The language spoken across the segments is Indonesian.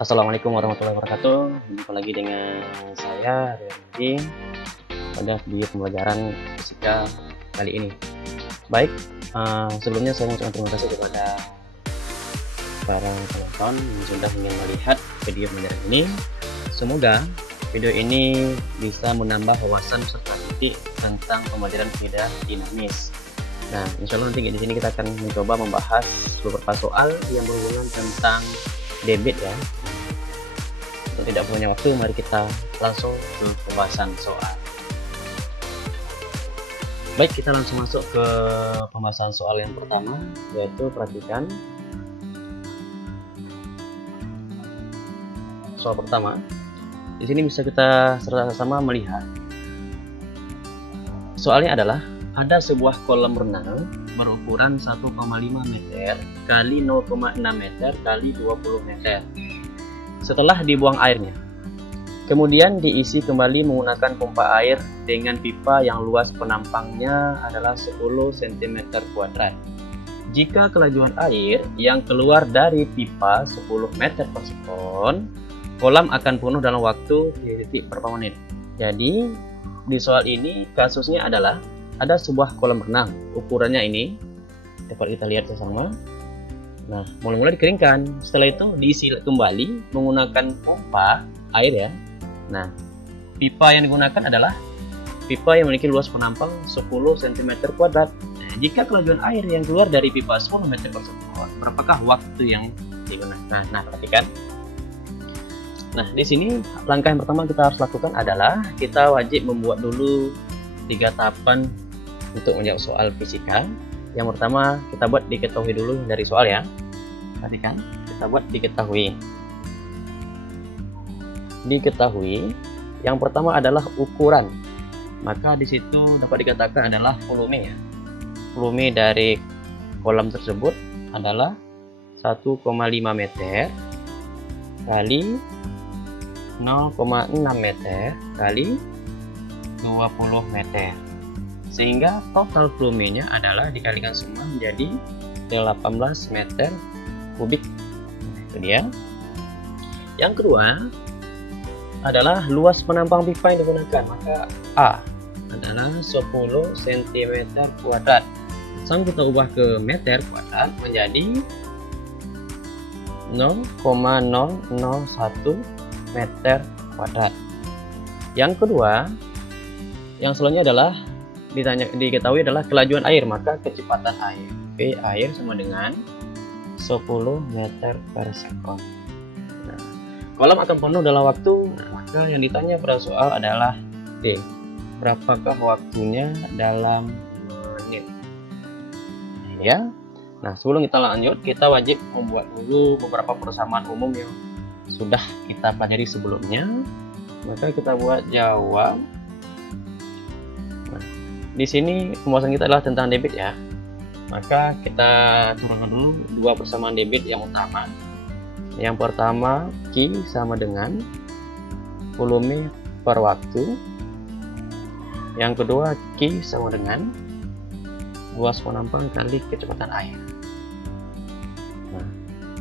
Assalamualaikum warahmatullahi wabarakatuh. Jumpa lagi dengan saya Riyadi pada video pembelajaran fisika kali ini. Baik, sebelumnya saya mengucapkan terima kasih kepada para penonton yang sudah ingin melihat video pembelajaran ini. Semoga video ini bisa menambah wawasan serta titik tentang pembelajaran fluida dinamis. Nah, insya Allah nanti di sini kita akan mencoba membahas beberapa soal yang berhubungan tentang debit ya. Untuk tidak punya waktu, mari kita langsung ke pembahasan soal. Baik, kita langsung masuk ke pembahasan soal yang pertama, yaitu perhatikan soal pertama. Di sini bisa kita sama-sama melihat. Soalnya adalah ada sebuah kolam renang berukuran 1,5 meter kali 0,6 meter kali 20 meter. Setelah dibuang airnya, kemudian diisi kembali menggunakan pompa air dengan pipa yang luas penampangnya adalah 10 cm². Jika kelajuan air yang keluar dari pipa 10 meter per sekon, kolam akan penuh dalam waktu titik berapa menit. Jadi di soal ini kasusnya adalah ada sebuah kolam renang, ukurannya ini dapat kita lihat bersama. Nah, mulai dikeringkan, setelah itu diisi kembali menggunakan pompa air ya. Nah, pipa yang digunakan adalah pipa yang memiliki luas penampang 10 cm². Nah, jika kelajuan air yang keluar dari pipa 10 meter per sekon, berapakah waktu yang digunakan? Nah, perhatikan. Nah, di sini langkah yang pertama kita harus lakukan adalah kita wajib membuat dulu 3 tahapan untuk menjawab soal fisika. Yang pertama kita buat diketahui dulu dari soal ya. Perhatikan, kita buat diketahui. Diketahui. Yang pertama adalah ukuran. Maka di situ dapat dikatakan adalah volume ya. Volume dari kolam tersebut adalah 1,5 meter kali 0,6 meter kali 20 meter. Sehingga total volumenya adalah dikalikan semua menjadi 18 meter kubik. Itu dia. Yang kedua adalah luas penampang pipa yang digunakan. Maka A adalah 10 cm². Langsung kita ubah ke meter kuadrat menjadi 0,001 meter kuadrat. Yang kedua, yang selanjutnya adalah diketahui adalah kelajuan air, maka kecepatan air V air sama dengan 10 meter per sekon. Nah, kolam akan penuh dalam waktu, maka yang ditanya pada soal adalah D, berapakah waktunya dalam menit ya. Nah, sebelum kita lanjut, kita wajib membuat dulu beberapa persamaan umum yang sudah kita pelajari sebelumnya. Maka kita buat jawab. Nah, di sini pembahasan kita adalah tentang debit ya. Maka kita turunkan dulu dua persamaan debit yang utama. Yang pertama, Q sama dengan volume per waktu. Yang kedua, Q sama dengan luas penampang kali kecepatan air. Nah,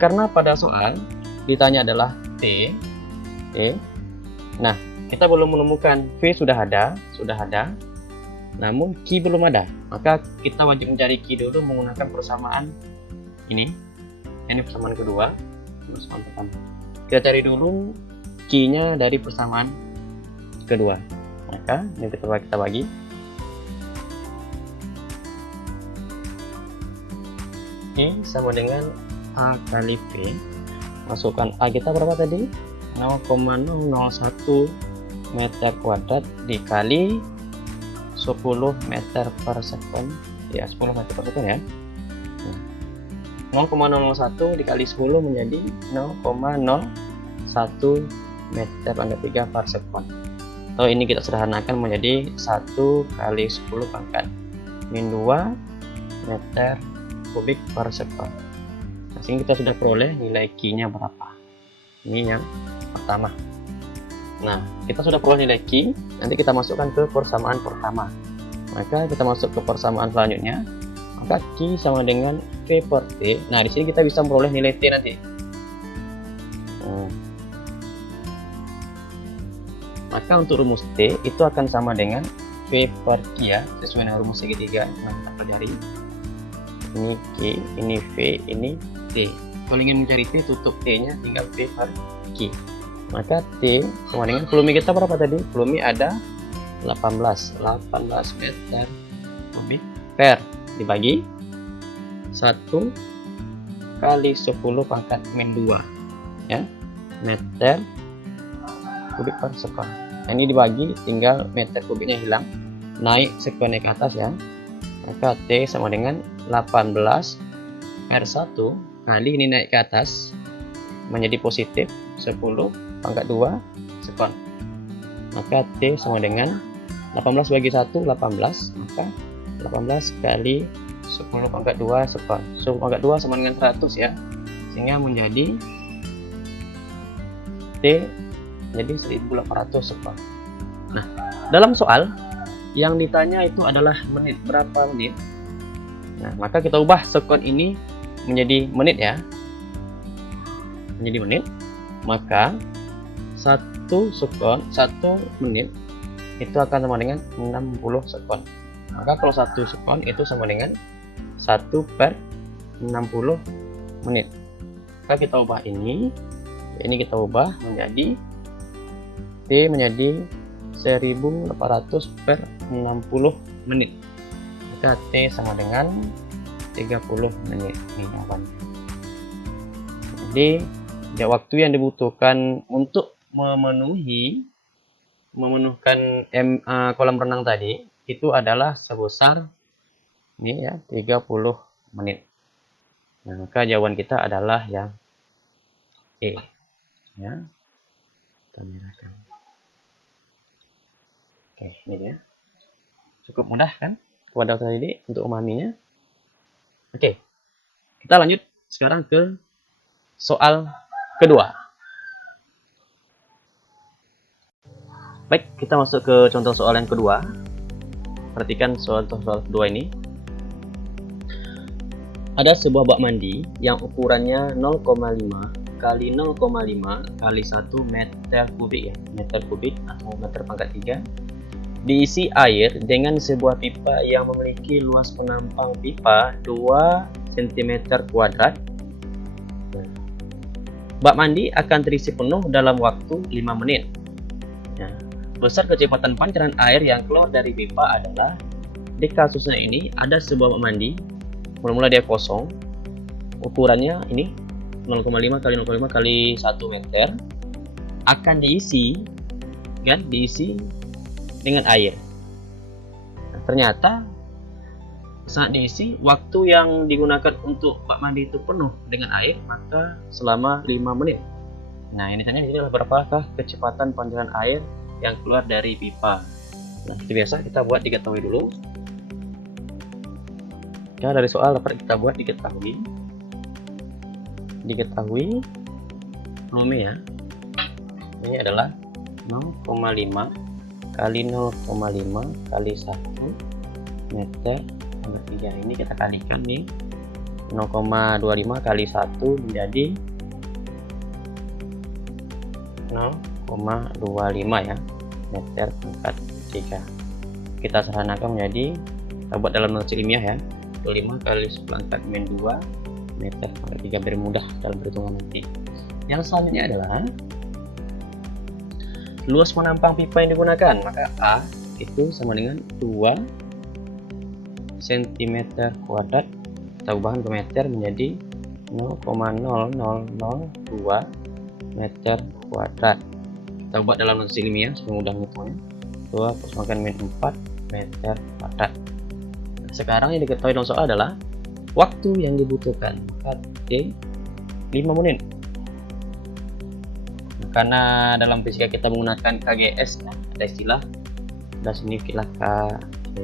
karena pada soal ditanya adalah T. Nah, kita belum menemukan V sudah ada, namun Q belum ada. Maka kita wajib mencari Q dulu menggunakan persamaan ini. Ini persamaan kedua, persamaan pertama. Kita cari dulu Q-nya dari persamaan kedua. Maka ini kita bagi. Q sama dengan A kali V. Masukkan A kita berapa tadi? 0,001 meter kuadrat dikali 10 meter per sekon ya, 10 meter per sekon ya. Nah, 0,001 dikali 10 menjadi 0,01 meter pangkat 3 per sekon. Atau ini kita sederhanakan menjadi 1 kali 10 pangkat min 2 meter kubik per sekon. Nah, sehingga kita sudah peroleh nilai Q-nya berapa. Ini yang pertama. Nah, kita sudah peroleh nilai Q, nanti kita masukkan ke persamaan pertama. Maka kita masuk ke persamaan selanjutnya. Maka Q sama dengan V per T. Nah, di sini kita bisa memperoleh nilai T nanti. Nah, Maka untuk rumus T itu akan sama dengan V per Q ya, sesuai dengan rumus segitiga yang kita pelajari. Ini Q, ini V, ini T. Kalau ingin mencari T, tutup T-nya, tinggal V per Q. Maka T sama dengan volume kita berapa tadi? Volume ada 18 meter kubik per dibagi 1 kali 10 pangkat min 2 ya, meter kubik per sekon. Nah, ini dibagi, tinggal meter kubiknya hilang, naik sekonnya ke atas ya. Maka T sama dengan 18 per 1 kali ini naik ke atas menjadi positif 10 pangkat 2 sekon. Maka T sama dengan 18 bagi 1 18, maka 18 kali 10 pangkat 2 sekon. 10 pangkat 2 sama dengan 100 ya, sehingga menjadi T jadi 1800 sekon. Nah, dalam soal yang ditanya itu adalah menit, berapa menit. Nah, maka kita ubah sekon ini menjadi menit ya, menjadi menit. Maka 1 sekon, 1 menit itu akan sama dengan 60 sekon. Maka kalau 1 sekon itu sama dengan 1 per 60 menit. Maka kita ubah ini kita ubah menjadi T menjadi 1800 per 60 menit. Maka T sama dengan 30 menit. Ini jawabannya. Jadi waktu yang dibutuhkan untuk memenuhkan kolam renang tadi itu adalah sebesar ini ya, 30 menit. Nah, maka jawaban kita adalah yang E ya. Kita merahkan. Oke, ini dia. Cukup mudah kan kepada tadi untuk memahaminya. Oke. Kita lanjut sekarang ke soal kedua. Baik, kita masuk ke contoh soal yang kedua. Perhatikan soal kedua ini. Ada sebuah bak mandi yang ukurannya 0,5 kali 0,5 kali 1 meter kubik ya, meter kubik atau meter pangkat 3, diisi air dengan sebuah pipa yang memiliki luas penampang pipa 2 cm². Bak mandi akan terisi penuh dalam waktu 5 menit. Nah, besar kecepatan pancaran air yang keluar dari pipa adalah, di kasusnya ini ada sebuah bak mandi, mula-mula dia kosong, ukurannya ini 0,5 kali 0,5 kali 1 meter, akan diisi dengan air. Nah, ternyata saat diisi, waktu yang digunakan untuk bak mandi itu penuh dengan air maka selama 5 menit. Nah, ini tanya adalah berapakah kecepatan pancaran air yang keluar dari pipa. Nah, itu biasa kita buat diketahui dulu. Ya, dari soal dapat kita buat diketahui volume ya. Ini adalah 0,5 kali 0,5 kali 1 meter pangkat 3. Ini kita kalikan nih, 0,25 kali 1 menjadi 0,25 ya, meter pangkat 3. Kita sederhanakan menjadi, kita buat dalam notes ilmiah ya, 5 kali 10 pangkat min 2 meter pangkat 3 biar mudah dalam perhitungan nanti. Yang selanjutnya adalah luas penampang pipa yang digunakan. Maka A itu sama dengan 2 cm². Kita ubahkan ke meter menjadi 0,0002 meter kuadrat. Kita ubah dalam notes ilmiah supaya mudah menghitungnya. 2 kosongkan min 4 meter kuadrat. Nah, sekarang yang diketahui dalam soal adalah waktu yang dibutuhkan. Maka T 5 menit. Karena dalam fisika kita menggunakan KGS, nah, ada istilah, ada sini istilah KG.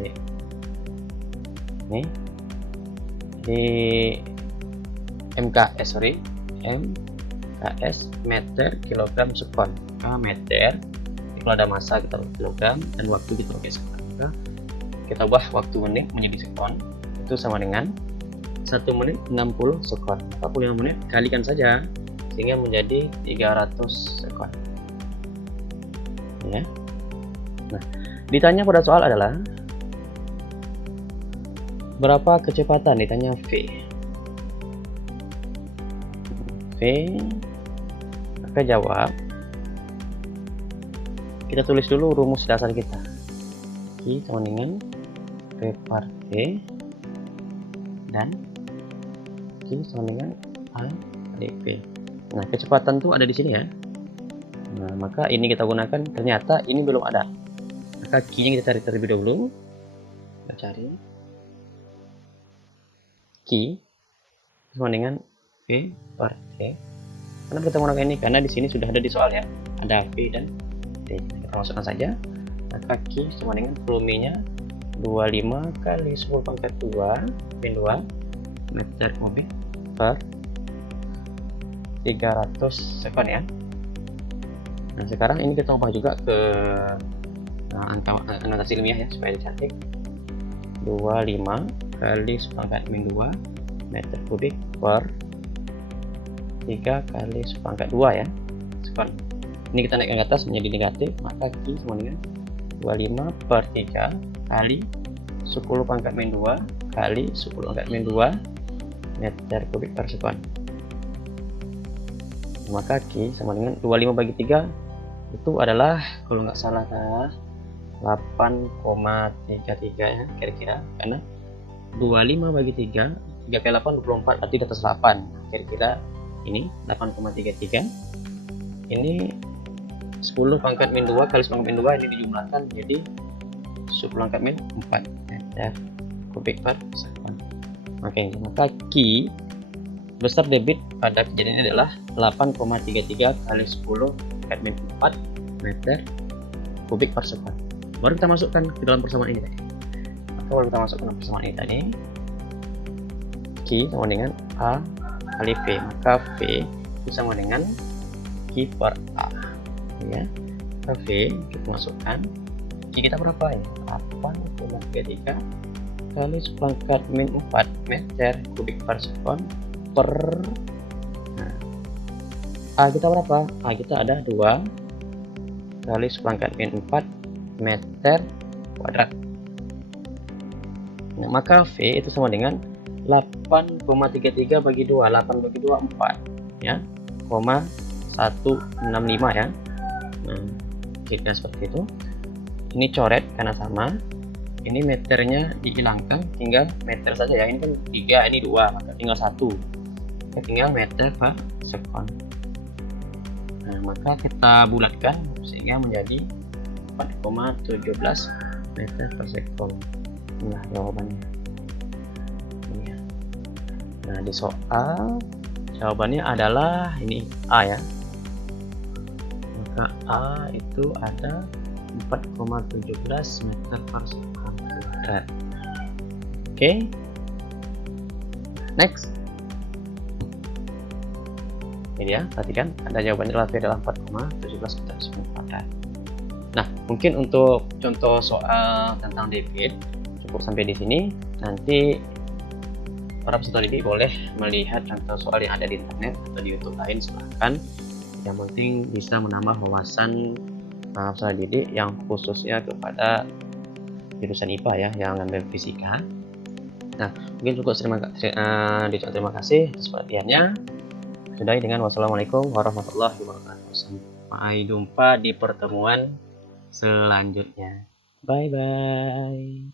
Ini di MKS meter kilogram sekon. Meter kalau ada massa kita pakai kilogram dan waktu kita pakai sekon. Maka kita ubah waktu menit menjadi sekon, itu sama dengan 1 menit 60 sekon. 45 menit kalikan saja sehingga menjadi 300 sekon ya. Ditanya pada soal adalah berapa kecepatan, ditanya V. V, maka jawab. Kita tulis dulu rumus dasar kita. I sama dengan V per T dan Q sama dengan A kali V. Nah, kecepatan tuh ada di sini ya. Nah, maka ini kita gunakan, ternyata ini belum ada. Maka Q-nya kita cari terlebih dahulu. Kita cari Q sama dengan V per T. Kenapa kita menggunakan ini? Karena di sini sudah ada di soal ya. Ada V dan T. Kita masukkan saja. Maka Q sama dengan volumenya 25 kali 10 pangkat 2 min 2 meter kubik per 300 sekon ya. Nah, sekarang ini kita ubah juga ke angka notasi ilmiah ya supaya dicantik. 25 kali 10 pangkat min 2 meter kubik per 3 kali 10 pangkat 2 ya sekon. Ini kita naikkan ke atas menjadi negatif, maka Q sama dengan 25 per 3 kali 10 pangkat min 2 kali 10 pangkat min 2 meter kubik per sekon. Maka Q sama dengan 25 bagi 3 itu adalah kalau nggak salah 8,33 ya kira-kira, karena 25 bagi 3 kali 8 24 berarti di atas 8. Kira-kira ini 8,33. Ini 10 pangkat min 2 kali 10 pangkat min 2 ini dijumlahkan jadi 10 pangkat min 4 meter kubik per sekon. Oke, maka Q besar debit pada kejadian ini adalah 8,33 kali 10 pangkat min 4 meter kubik per sekon. Baru kita masukkan ke dalam persamaan ini tadi. Maka baru kita masukkan dalam persamaan ini tadi. Q sama dengan A kali V, maka V itu sama dengan Q per A ya. Maka V kita masukkan, Q kita berapa ya? 8,33 kali 10 pangkat min 4 meter kubik per sekon per, nah, A kita berapa? A kita ada 2 kali 10 pangkat min 4 meter kuadrat. Nah, maka V itu sama dengan 8,33 bagi 2, 8 bagi 2 4 ya, 165 ya. Nah, jika seperti itu, ini coret karena sama. Ini meternya dihilangkan, tinggal meter saja ya. Ini kan 3, ini 2, maka tinggal 1. Ya, tinggal meter per sekon. Nah, maka kita bulatkan sehingga menjadi 4,17 meter per sekon. Inilah jawabannya. Ini. Nah, di soal jawabannya adalah ini A ya. Maka A itu ada 4,17 meter per sekon. Oke. Next. Ini ya, perhatikan ada jawabannya adalah V adalah 4,17 meter per kuadrat. Nah, mungkin untuk contoh soal tentang debit cukup sampai di sini. Nanti para peserta didik boleh melihat contoh soal yang ada di internet atau di YouTube lain, silahkan. Yang penting bisa menambah wawasan peserta didik yang khususnya kepada jurusan IPA ya, yang ngambil fisika. Nah, mungkin cukup terima kasih atas perhatiannya. Sudahi dengan wassalamualaikum warahmatullahi wabarakatuh. Sampai jumpa di pertemuan selanjutnya. Bye bye.